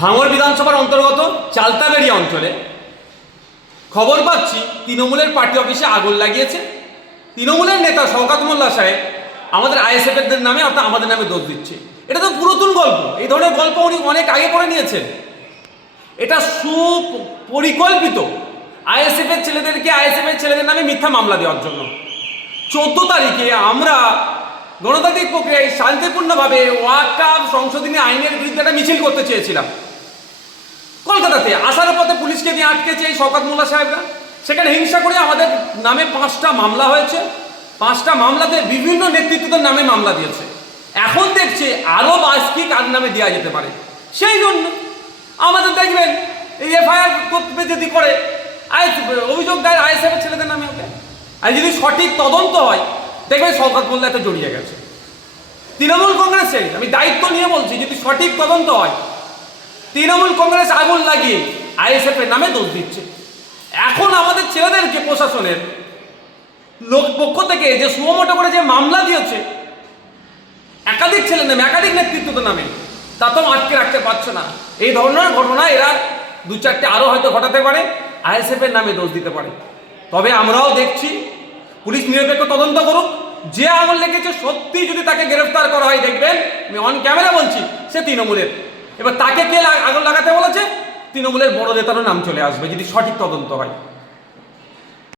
ভাঙড় বিধানসভার অন্তর্গত চালতাবেড়ি অঞ্চলে খবর পাচ্ছি তৃণমূলের পার্টি অফিসে আগুন লাগিয়েছে। তৃণমূলের নেতা শওকাত মোল্লা সাহেব আমাদের আইএসএফ এর নামে অর্থাৎ আমাদের নামে দোষ দিচ্ছে। এটা তো পুরাতন গল্প। এই ধরনের গল্প উনি অনেক আগে পড়ে নিয়েছেন। এটা সুপরিকল্পিত আইএসএফ এর ছেলেদেরকে আইএসএফ এর ছেলেদের নামে মিথ্যা মামলা দেওয়ার জন্য। চোদ্দ তারিখে আমরা গণতান্ত্রিক প্রক্রিয়ায় শান্তিপূর্ণভাবে ওয়াকাব সংশোধনী আইনের বিরুদ্ধে একটা মিছিল করতে চেয়েছিলাম। কলকাতাতে আসার পথে পুলিশকে দিয়ে আটকেছে এই শওকাত মোল্লা সাহেবরা। সেখানে হিংসা করে আমাদের নামে পাঁচটা মামলা হয়েছে। পাঁচটা মামলাতে বিভিন্ন নেতৃত্বদের নামে মামলা দিয়েছে। এখন দেখছে আরও বাসকি কার নামে দেওয়া যেতে পারে। সেই জন্য আমাদের দেখবেন এই এফআইআর করতে যদি করে, আই অভিযোগ দেয় আইএসএফের ছেলেদের নামে ওকে আর যদি সঠিক তদন্ত হয় দেখবেন শওকাত মোল্লা এত জড়িয়ে গেছে। তৃণমূল কংগ্রেসের আমি দায়িত্ব নিয়ে বলছি, যদি সঠিক তদন্ত হয়, তৃণমূল কংগ্রেস আগুন লাগিয়ে আইএসএফ এর নামে দোষ দিচ্ছে। এখন আমাদের ছেলেদেরকে প্রশাসনের লোক পক্ষ থেকে যে সুমোটো করে যে মামলা দিয়েছে, একাধিক ছেলের নামে, একাধিক নেতৃত্বদের নামে, তা তো আটকে রাখতে পারছে না। এই ধরনের ঘটনা এরা দু চারটে আরও হয়তো ঘটাতে পারে, আইএসএফ এর নামে দোষ দিতে পারে। তবে আমরাও দেখছি পুলিশ নিরপেক্ষ তদন্ত করুক। যে আঙুল লেগেছে সত্যি যদি তাকে গ্রেফতার করা হয়, দেখবেন আমি অন ক্যামেরা বলছি, সে তৃণমূলের। এবার তাকে কে আগুন লাগাতে বলেছে? তৃণমূলের বড় নেতারও নাম চলে আসবে যদি সঠিক তদন্ত হয়।